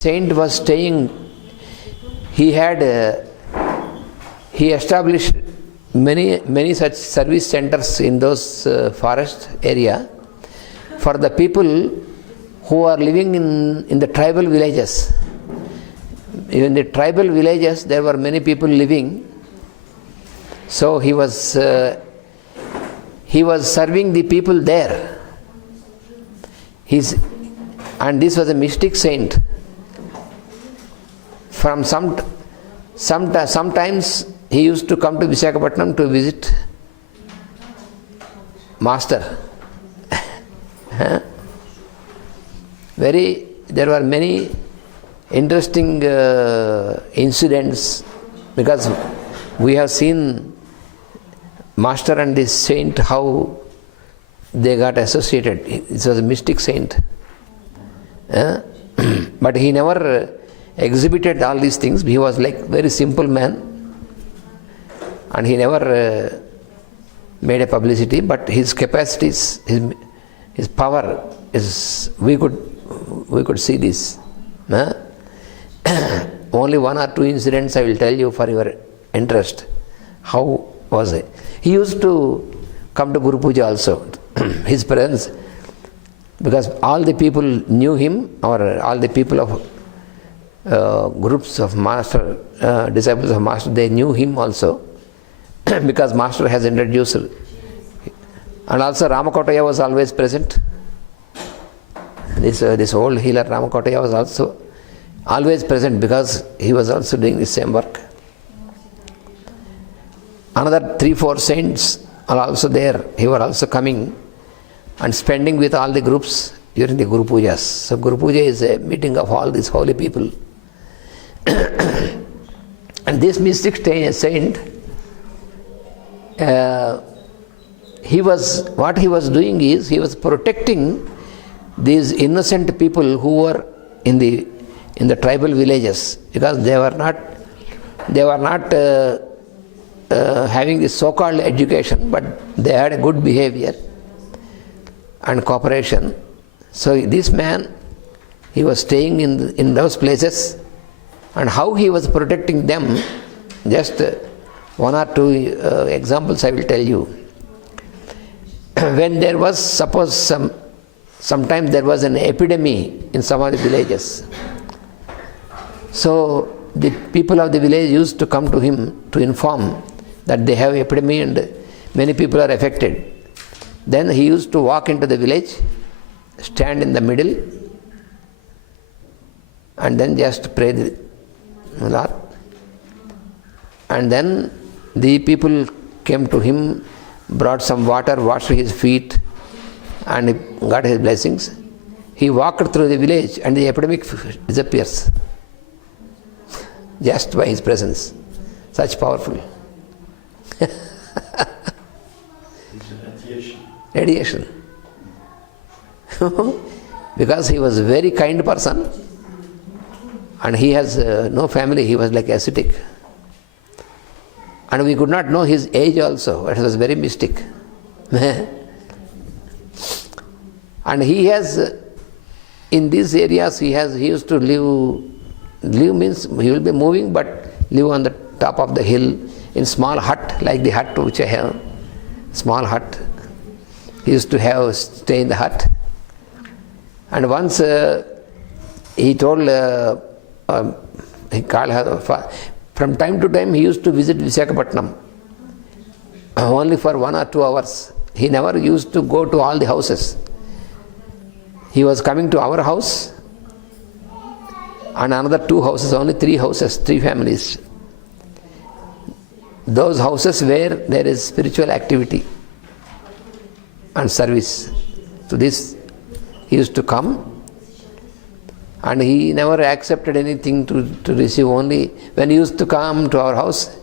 saint was staying, he established many such service centers in those forest area for the people who are living in the tribal villages. In the tribal villages there were many people living, so he was serving the people there. And this was a mystic saint. From sometimes he used to come to Visakhapatnam to visit Master. There were many interesting incidents, because we have seen Master and this saint, how they got associated. This was a mystic saint. But he never exhibited all these things. He was like very simple man, and he never made a publicity, but his capacities, his power is, we could see this. Only one or two incidents I will tell you for your interest. How was it? He used to come to Guru Puja also. His presence, because all the people knew him, or all the people of groups of Master, disciples of Master, they knew him also, because Master has introduced. And also Ramakotaya was always present. This old healer Ramakotaya was also always present, because he was also doing the same work. Another 3-4 saints are also there. He was also coming and spending with all the groups during the Guru Pujas. So Guru Puja is a meeting of all these holy people. And this mystic saint, what he was doing is, he was protecting these innocent people who were in the tribal villages, because they were not having this so-called education, but they had a good behavior and cooperation. So this man, he was staying in those places, and how he was protecting them, just one or two examples I will tell you. When there was, suppose sometimes there was an epidemic in some of the villages, so the people of the village used to come to him to inform that they have epidemic and many people are affected. Then he used to walk into the village, stand in the middle, and then just pray the Lord. And then the people came to him, brought some water, washed his feet, and got his blessings. He walked through the village and the epidemic disappears just by his presence. Such powerful. Radiation. Because he was a very kind person, and he has no family. He was like ascetic, and we could not know his age also. It was very mystic. And he has, in these areas, he used to live means he will be moving, but live on the top of the hill in small hut, like the hut which I have, small hut. He used to stay in the hut. And once he told, he called her, from time to time he used to visit Visakhapatnam, only for 1 or 2 hours. He never used to go to all the houses. He was coming to our house and another 2 houses, only 3 houses, 3 families. Those houses where there is spiritual activity and service. To this he used to come, and he never accepted anything to receive. Only when he used to come to our house,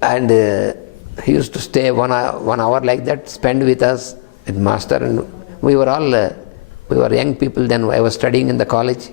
and he used to stay 1 hour like that, spend with us, with Master. And we were young people then. I was studying in the college,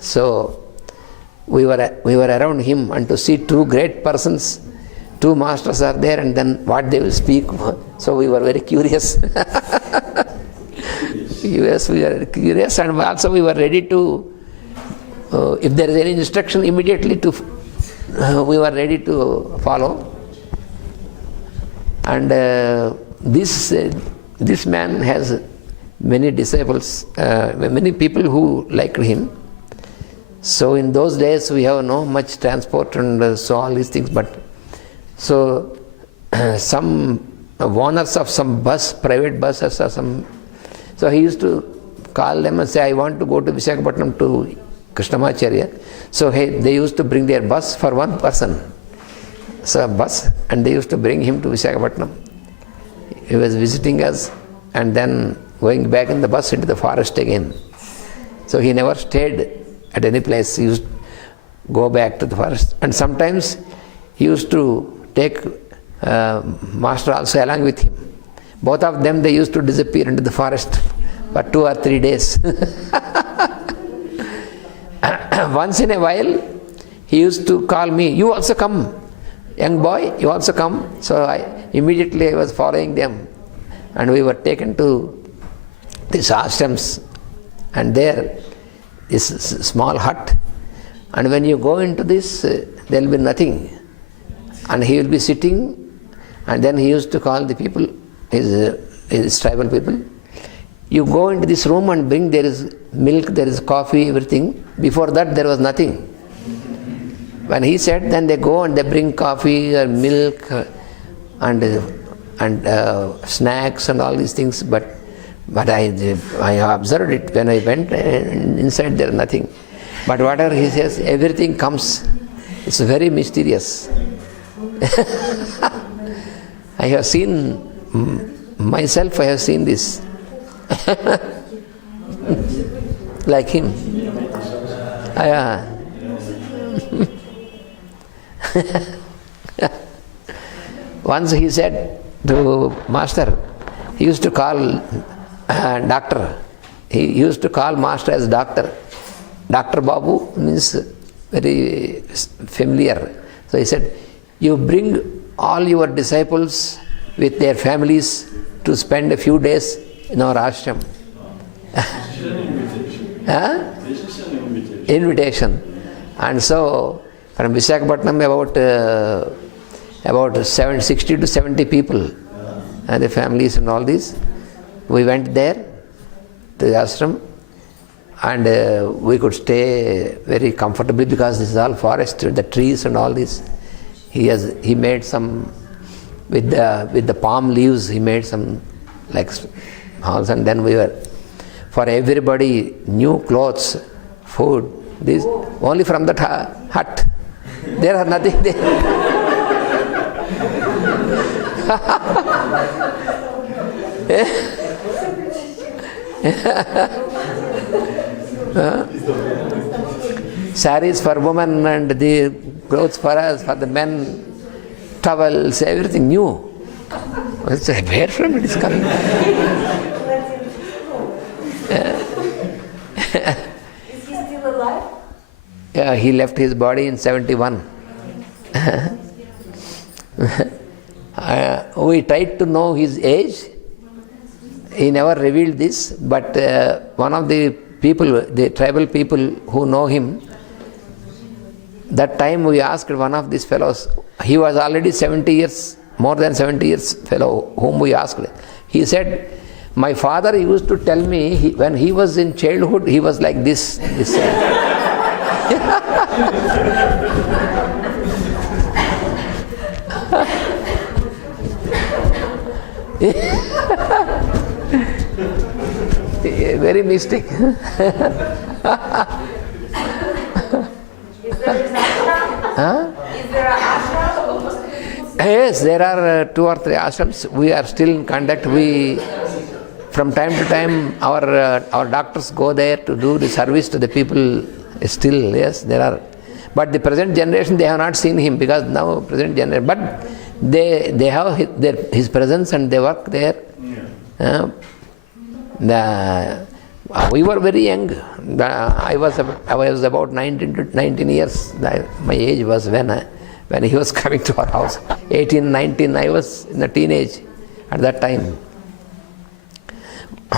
so we were around him, and to see 2 great persons, 2 masters are there, and then what they will speak. So we were very curious. Yes, we were curious, and also we were ready to if there is any instruction, immediately we were ready to follow. And this man has many disciples, many people who liked him. So in those days we have no much transport and so all these things, but so some owners of some private buses or some, so he used to call them and say, I want to go to Visakhapatnam to Krishnamacharya. So they used to bring their bus for one person. So a bus, and they used to bring him to Visakhapatnam. He was visiting us and then going back in the bus into the forest again. So he never stayed at any place. He used to go back to the forest. And sometimes he used to take master also along with him. Both of them, they used to disappear into the forest for 2 or 3 days. Once in a while, he used to call me, you also come, young boy, you also come. So I was following them, and we were taken to these ashrams, and there is a small hut, and when you go into this, there will be nothing, and he will be sitting, and then he used to call the people, his tribal people, you go into this room and bring, there is milk, there is coffee, everything. Before that there was nothing. When he said, then they go and they bring coffee or milk and snacks and all these things, but I observed it when I went inside, there is nothing. But whatever he says, everything comes. It's very mysterious. I have seen, myself I have seen this. Like him. Once he said to master, he used to call doctor. He used to call master as doctor. Dr. Babu means very familiar. So he said, you bring all your disciples with their families to spend a few days in our ashram. Invitation. And so from Visakhapatnam about 60 to 70 people and the families and all these, we went there to the ashram, and we could stay very comfortably because this is all forest, the trees and all this. He made some with the palm leaves, he made some like halls, and then we were, for everybody, new clothes, food, this only from that hut. There are nothing there. Saris for women and the clothes for us, for the men, towels, everything new. Where from it is coming? Is he still alive? Yeah, he left his body in 71. We tried to know his age. He never revealed this, but one of the people, the tribal people who know him, that time we asked one of these fellows, he was already 70 years, more than 70 years fellow, whom we asked. He said, my father used to tell me, when he was in childhood, he was like this. Very mystic. Is there an ashram? Is there an ashram? Yes, there are 2 or 3 ashrams. We are still in contact. We, from time to time, our doctors go there to do the service to the people. Still, yes, there are. But the present generation, they have not seen him, because now present generation. But they have his presence and they work there. We were very young. I was about 19 years. My age was when he was coming to our house. 18, 19, I was in a teenage at that time.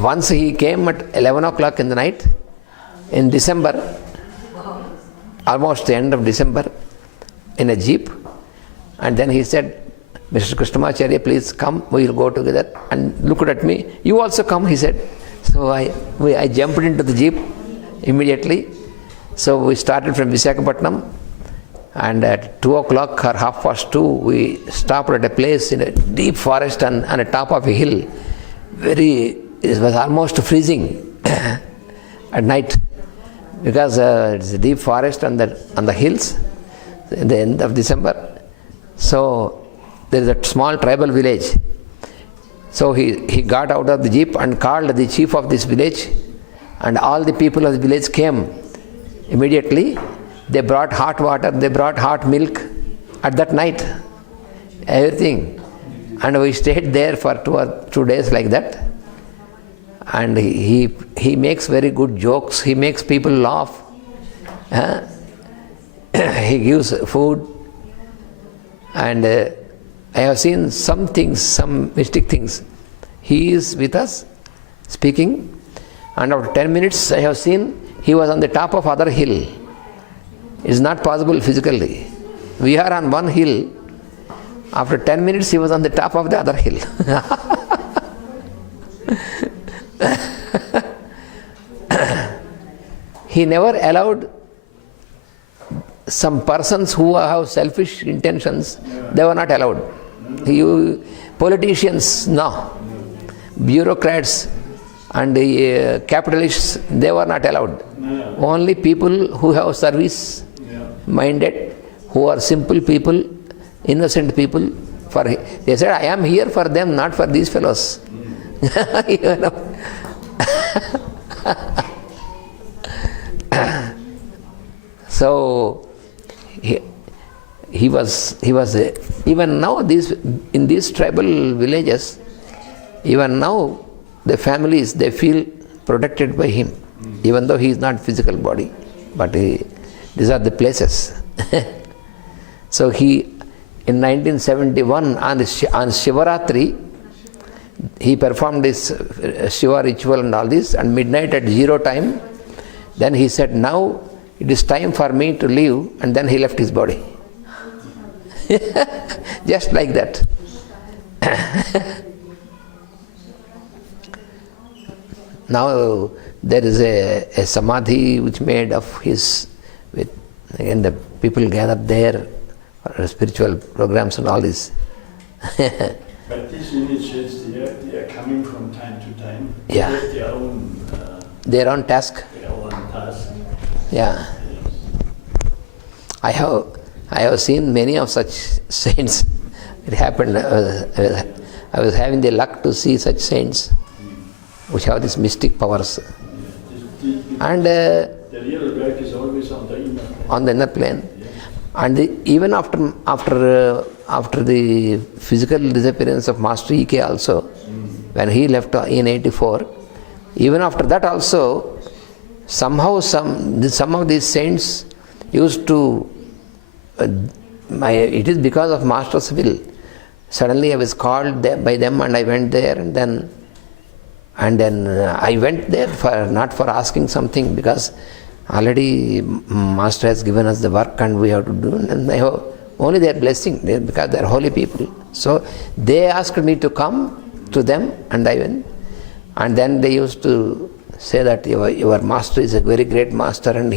Once he came at 11 o'clock in the night in December. almost the end of December, in a jeep. And then he said, Mr. Krishnamacharya, please come, we will go together. And looked at me, you also come, he said. So I jumped into the jeep immediately. So we started from Visakhapatnam, and at 2 o'clock or 2:30, we stopped at a place in a deep forest on the top of a hill. It was almost freezing at night, because it's a deep forest on the hills in the end of December. So there is a small tribal village. So he got out of the jeep and called the chief of this village, and all the people of the village came immediately. They brought hot water, they brought hot milk at that night, everything. And we stayed there for 2 days like that. And he makes very good jokes, he makes people laugh. He gives food. And I have seen some things, some mystic things. He is with us, speaking, and after 10 minutes I have seen he was on the top of other hill. It is not possible physically. We are on one hill. After 10 minutes he was on the top of the other hill. He never allowed some persons who have selfish intentions, they were not allowed. Politicians, no. Bureaucrats and capitalists, they were not allowed. Only people who have service minded, who are simple people, innocent people. They said, I am here for them, not for these fellows. You know? So he was even now in these tribal villages, even now the families, they feel protected by him, even though he is not physical body, but these are the places. So he, in 1971 on Shivaratri, he performed this Shiva ritual and all this, and midnight at 0 time, then he said, now it is time for me to leave, and then he left his body. Just like that. Now there is a samadhi which made of his, and the people gathered there for spiritual programs and all this. But these initiates, they are coming from time to time. Yeah. They have their own task. Their own task. Yeah. I have seen many of such saints. It happened. I was having the luck to see such saints which have these mystic powers. And the real work is always on the inner plane. On the inner plane. And even after the physical disappearance of Master E.K. also, when he left in 84, even after that also, somehow some of these saints used to, it is because of Master's will. Suddenly I was called there by them, and I went there, and then I went there not for asking something, because already Master has given us the work and we have to do, and only their blessing, because they are holy people. So they asked me to come to them, and I went. And then they used to say that your Master is a very great Master, and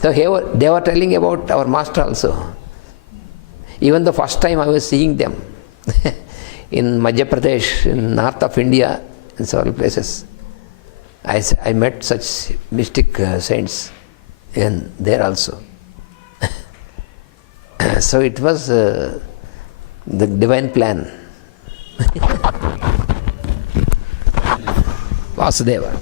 so they were telling about our Master also. Even the first time I was seeing them in Madhya Pradesh, in north of India, in several places, I met such mystic saints in there also. So it was the divine plan. Vasudeva.